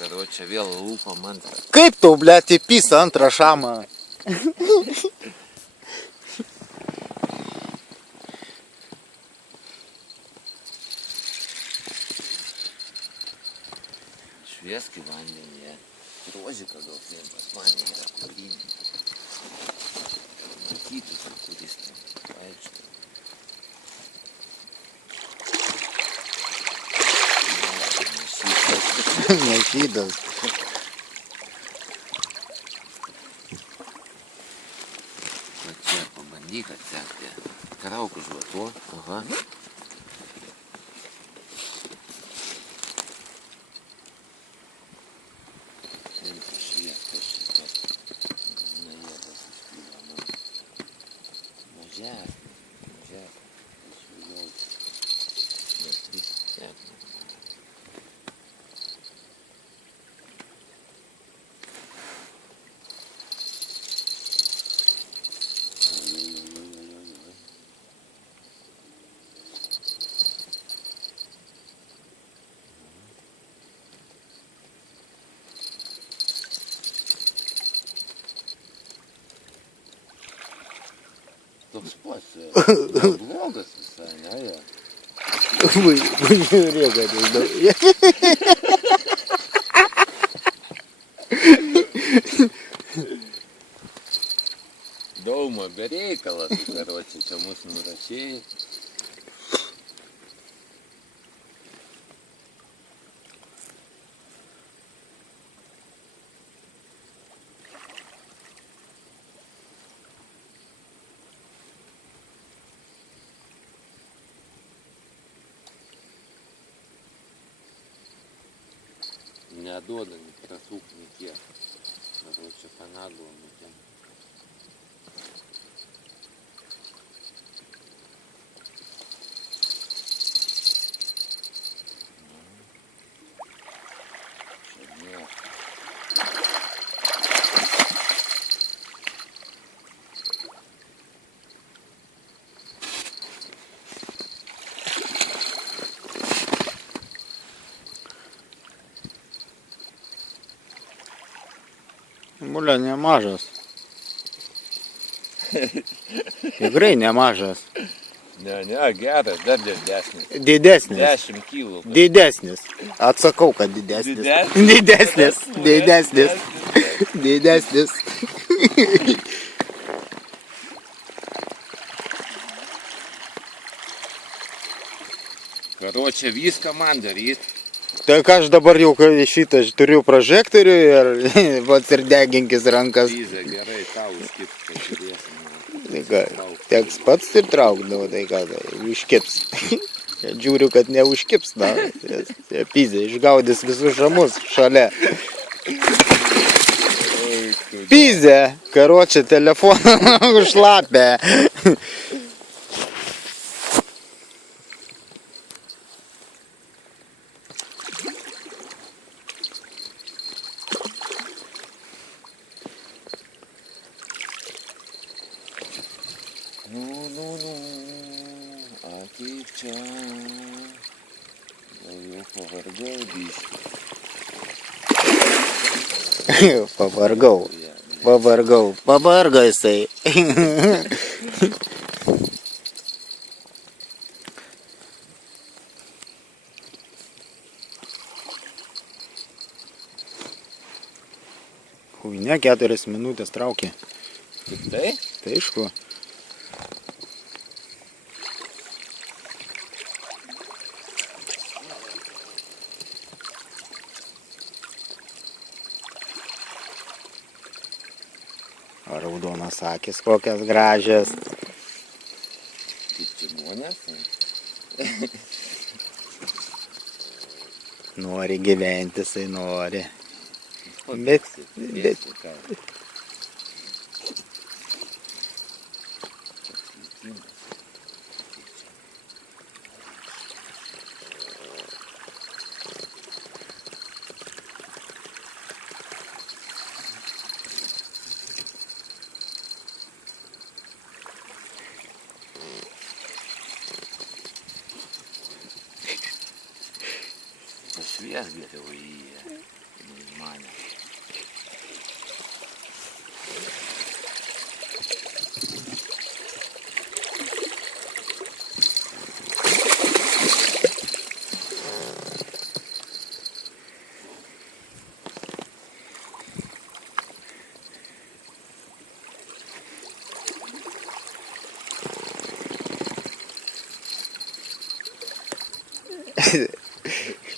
Karočią, vėl lūpam antrą. Kaip tau, blėt, įpisa antrą šamą? Švieski vandenį, rožiką gal pas mane yra kūrinį. Matytųsi, kuris ten vaikšto. Nešydas. Va čia pabandyk atsekti. Krauk už va tuo. Aha. Šviestas šitas. Naėdas išpylė man. Mažesnis. Išviliauti. Bet vis tiek. Toks pats, blogas visai, ne, jo. Žiūrėk, kad jis Dauma be reikalo, tu karočią čia mus nurašėjai. Neduoda ni prasūk, ni kiek. Karočią panaglo nutėm. Mulė nemažas. Tikrai nemažas. Ne, geras, dar didesnis. Didesnis. 10 kilų. Didesnis. Atsakau, kad didesnis. Didesnis. Didesnis. Didesnis. Karočią viską man daryt. Tai ką aš dabar jau šitą turiu prožektorių ir pats ir deginkis rankas. Vyzė, gerai, tau užkips, pažiūrėsim. Tai ką, teks pats ir traukdavo, tai ką, užkips. Žiūriu, kad neužkips, na, pizė, išgaudys visus žamus šalia. Pizė, karočią telefoną užlapę. Ateik čia, gal jau pavargau biškį. Pavargo jisai. Huine 4 minutės traukė. Tik tai? Tai aišku. Raudonas akis kokias gražias. Kaip čigonės? Nori gyventi, jisai nori. Bet pašvies geriau į jį. Manė.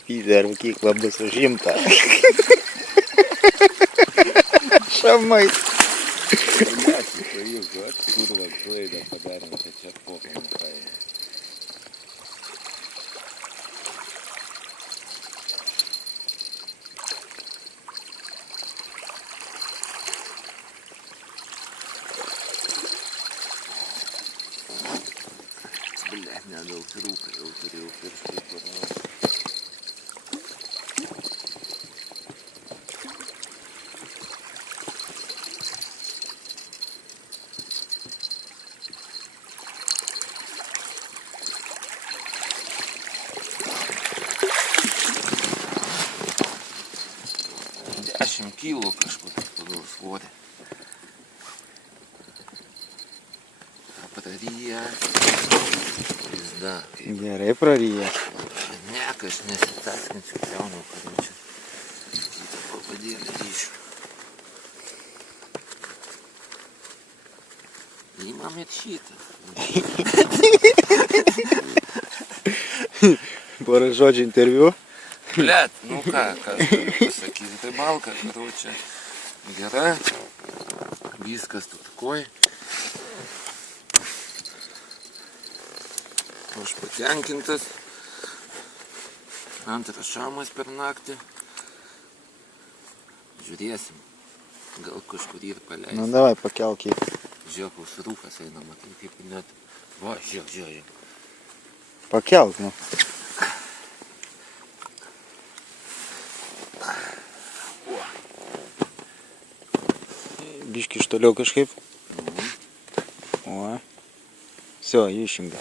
Pizė ar mokykla bus užimta. Šamais. Kurva klaidą padarėm, kad čia popą nukainė. Blet, nedaug rūkai, jau turėjau pirštai parnau. Kilo kažkur pagal svorį. Praryja. Pizda. Gerai praryja. Ne, aš nesitaskinsiu kliaunų, kad čia kitą pavadėlį ryšiu. Įmam ir šitą. Porą žodžių interviu. Blet, nu ką aš galiu pasakyti, tai balka, karočią, gera, viskas tutkoj. Aš patenkintas, antras šamas per naktį, žiūrėsim, gal kažkur ir paleis. Nu davai, pakelk jį. Žiūrėk, koks rūkas eina, matai, kaip net, va, žiūrėk. Pakelk, nu. Biški iš toliau kažkaip. O. Все, išjungia.